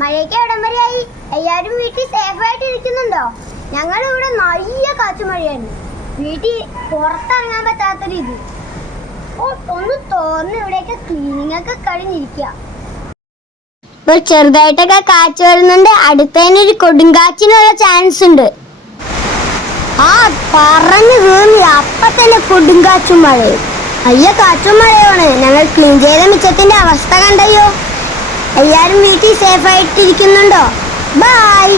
മഴയ്ക്ക് എവിടം വരെയായി? എല്ലാവരും വീട്ടിൽ സേഫായിട്ട് ഇരിക്കുന്നുണ്ടോ? ഞങ്ങളിവിടെ നല്ല കാറ്റുമഴയാണ്. വീട്ടിൽ പുറത്തിറങ്ങാൻ പറ്റാത്ത രീതി. ഒന്ന് തോന്നുന്നു ഇവിടെയൊക്കെ ക്ലീനിങ് ഒക്കെ കഴിഞ്ഞിരിക്കുക. ഇപ്പോൾ ചെറുതായിട്ടൊക്കെ കാറ്റ് വരുന്നുണ്ട്. അടുത്തതിനൊരു കൊടുങ്കാറ്റിനുള്ള ചാൻസ് ഉണ്ട്. ആ പറഞ്ഞു തോന്നി അപ്പൊ തന്നെ കൊടുങ്കാറ്റും മഴയും. നല്ല കാറ്റും മഴയാണ്. ഞങ്ങൾ ക്ലീൻ ചെയ്ത മിച്ചത്തിന്റെ അവസ്ഥ കണ്ടയോ? എല്ലാരും വീട്ടിൽ സേഫ് ആയിട്ടിരിക്കുന്നുണ്ടോ? ബൈ.